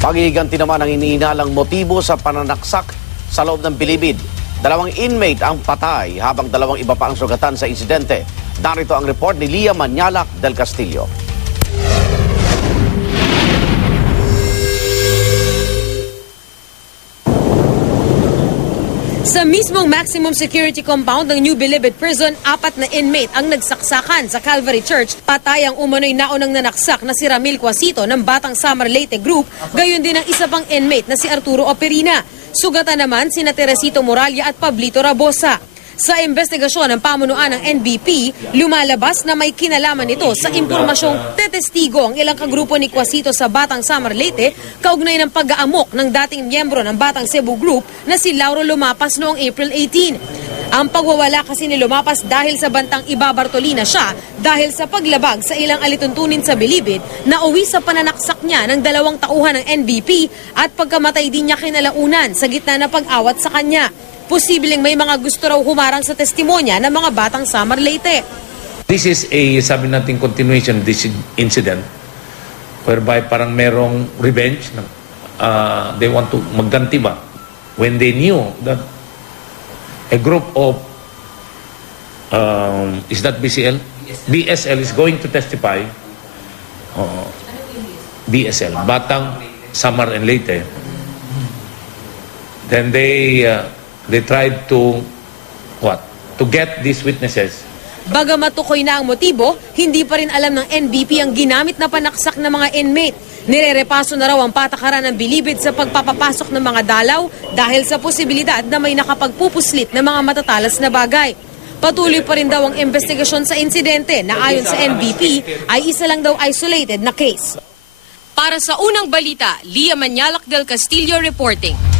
Pagiganti naman ang iniinalang motibo sa pananaksak sa loob ng bilibid. 2 inmate ang patay habang 2 iba pa ang sugatan sa insidente. Narito ang report ni Lia Manyalak del Castillo. Sa mismong maximum security compound ng New Bilibid Prison, 4 na inmate ang nagsaksakan sa Calvary Church. Patay ang umano'y naunang nanaksak na si Ramil Cuasito ng Batang Samar Leyte Group, gayon din ang isa pang inmate na si Arturo Operina. Sugatan naman sina Teresito Moralia at Pablito Rabosa. Sa investigasyon ng pamunuan ng NBP, lumalabas na may kinalaman nito sa impormasyong tetestigo ang ilang kagrupo ni Cuasito sa Batang Samar Leyte kaugnay ng pag-aamok ng dating miyembro ng Batang Cebu Group na si Lauro Lumapas noong April 18. Ang pagwawala kasi ni Lumapas dahil sa bantang ibabartolina siya dahil sa paglabag sa ilang alituntunin sa bilibid na uwi sa pananaksak niya ng 2 tauhan ng NBP at pagkamatay din niya kinalaunan sa gitna ng pag-awat sa kanya. Posibleng may mga gusto raw humarang sa testimonya ng mga Batang Samar Leyte. This is a, sabi natin, continuation of this incident whereby parang merong revenge. They want to magganti ba when they knew that a group of is that BSL? BSL is going to testify. BSL, Batang Samar and Leyte. Then they tried to get these witnesses. Bagamat tukoy na ang motibo, hindi pa rin alam ng NBP ang ginamit na panaksak ng mga inmate. Nirerepaso na raw ang patakaran ng bilibid sa pagpapapasok ng mga dalaw dahil sa posibilidad na may nakapagpupuslit ng mga matatalas na bagay. Patuloy pa rin daw ang investigasyon sa insidente na ayon sa NBP ay isa lang daw isolated na case. Para sa unang balita, Lia Manyalak del Castillo reporting.